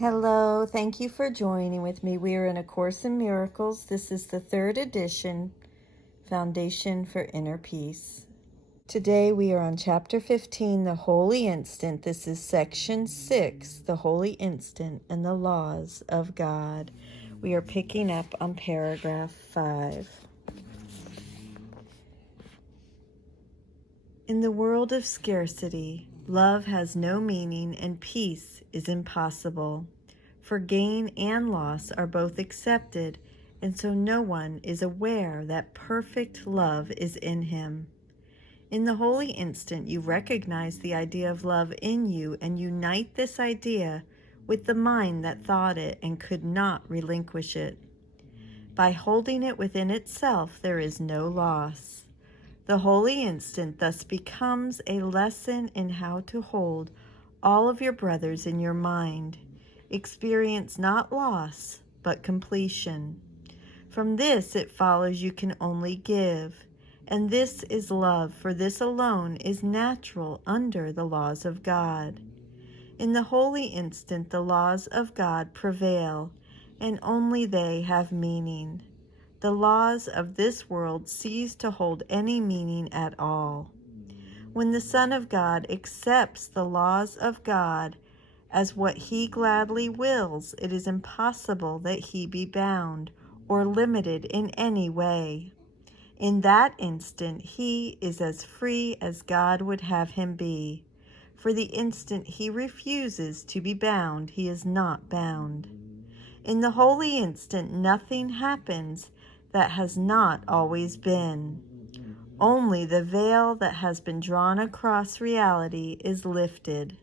Hello, thank you for joining with me. We are in A Course in Miracles. This is the third edition, Foundation for Inner Peace. Today we are on Chapter 15, The Holy Instant. This is Section 6, The Holy Instant and the Laws of God. We are picking up on paragraph 5. In the world of scarcity, love has no meaning and peace is impossible. For gain and loss are both accepted, and so no one is aware that perfect love is in him. In the holy instant, you recognize the idea of love in you and unite this idea with the mind that thought it and could not relinquish it. By holding it within itself, there is no loss. The holy instant thus becomes a lesson in how to hold all of your brothers in your mind. Experience not loss, but completion. From this it follows you can only give, and this is love, for this alone is natural under the laws of God. In the holy instant the laws of God prevail, and only they have meaning. The laws of this world cease to hold any meaning at all. When the Son of God accepts the laws of God as what he gladly wills, it is impossible that he be bound or limited in any way. In that instant, he is as free as God would have him be. For the instant he refuses to be bound, he is not bound. In the holy instant, nothing happens that has not always been. Only the veil that has been drawn across reality is lifted.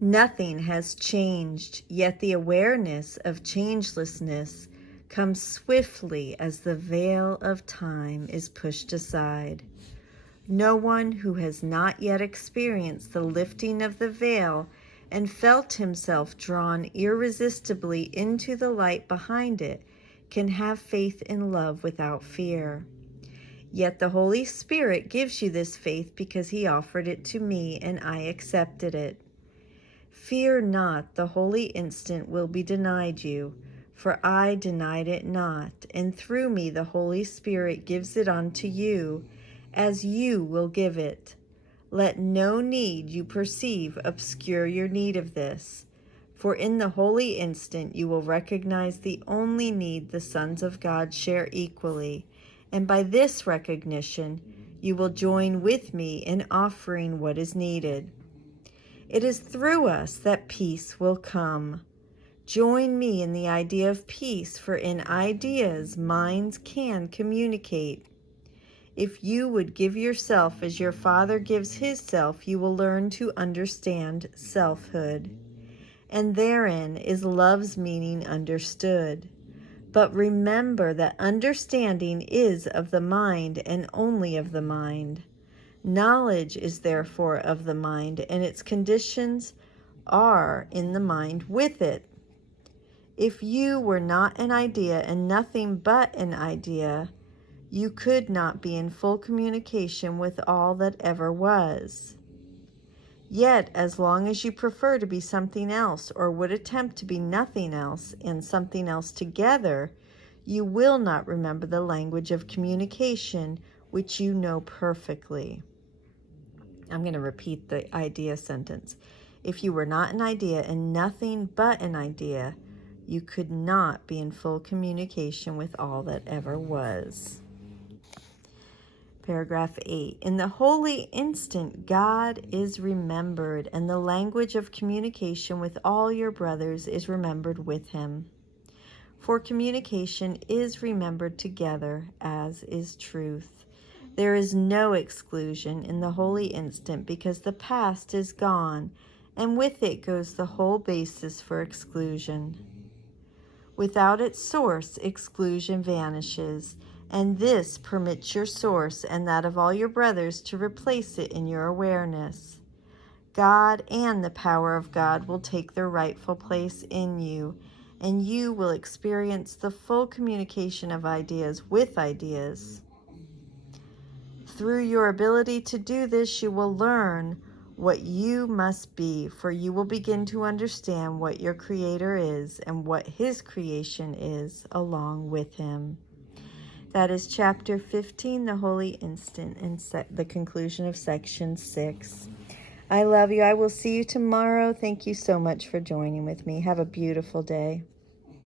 Nothing has changed, yet the awareness of changelessness comes swiftly as the veil of time is pushed aside. No one who has not yet experienced the lifting of the veil and felt himself drawn irresistibly into the light behind it can have faith in love without fear. Yet the Holy Spirit gives you this faith because he offered it to me and I accepted it. Fear not, the holy instant will be denied you, for I denied it not, and through me the Holy Spirit gives it unto you, as you will give it. Let no need you perceive obscure your need of this, for in the holy instant you will recognize the only need the sons of God share equally, and by this recognition you will join with me in offering what is needed. It is through us that peace will come. Join me in the idea of peace, for in ideas minds can communicate. If you would give yourself as your Father gives his self, you will learn to understand selfhood. And therein is love's meaning understood. But remember that understanding is of the mind and only of the mind. Knowledge is therefore of the mind, and its conditions are in the mind with it. If you were not an idea and nothing but an idea, you could not be in full communication with all that ever was. Yet, as long as you prefer to be something else or would attempt to be nothing else and something else together, you will not remember the language of communication which you know perfectly. I'm going to repeat the idea sentence. If you were not an idea and nothing but an idea, you could not be in full communication with all that ever was. Paragraph 8. In the holy instant, God is remembered, and the language of communication with all your brothers is remembered with him. For communication is remembered together, as is truth. There is no exclusion in the holy instant because the past is gone, and with it goes the whole basis for exclusion. Without its source, exclusion vanishes, and this permits your source and that of all your brothers to replace it in your awareness. God and the power of God will take their rightful place in you, and you will experience the full communication of ideas with ideas. Through your ability to do this, you will learn what you must be, for you will begin to understand what your Creator is and what His creation is along with Him. That is chapter 15, the Holy Instant, and the conclusion of section 6. I love you. I will see you tomorrow. Thank you so much for joining with me. Have a beautiful day.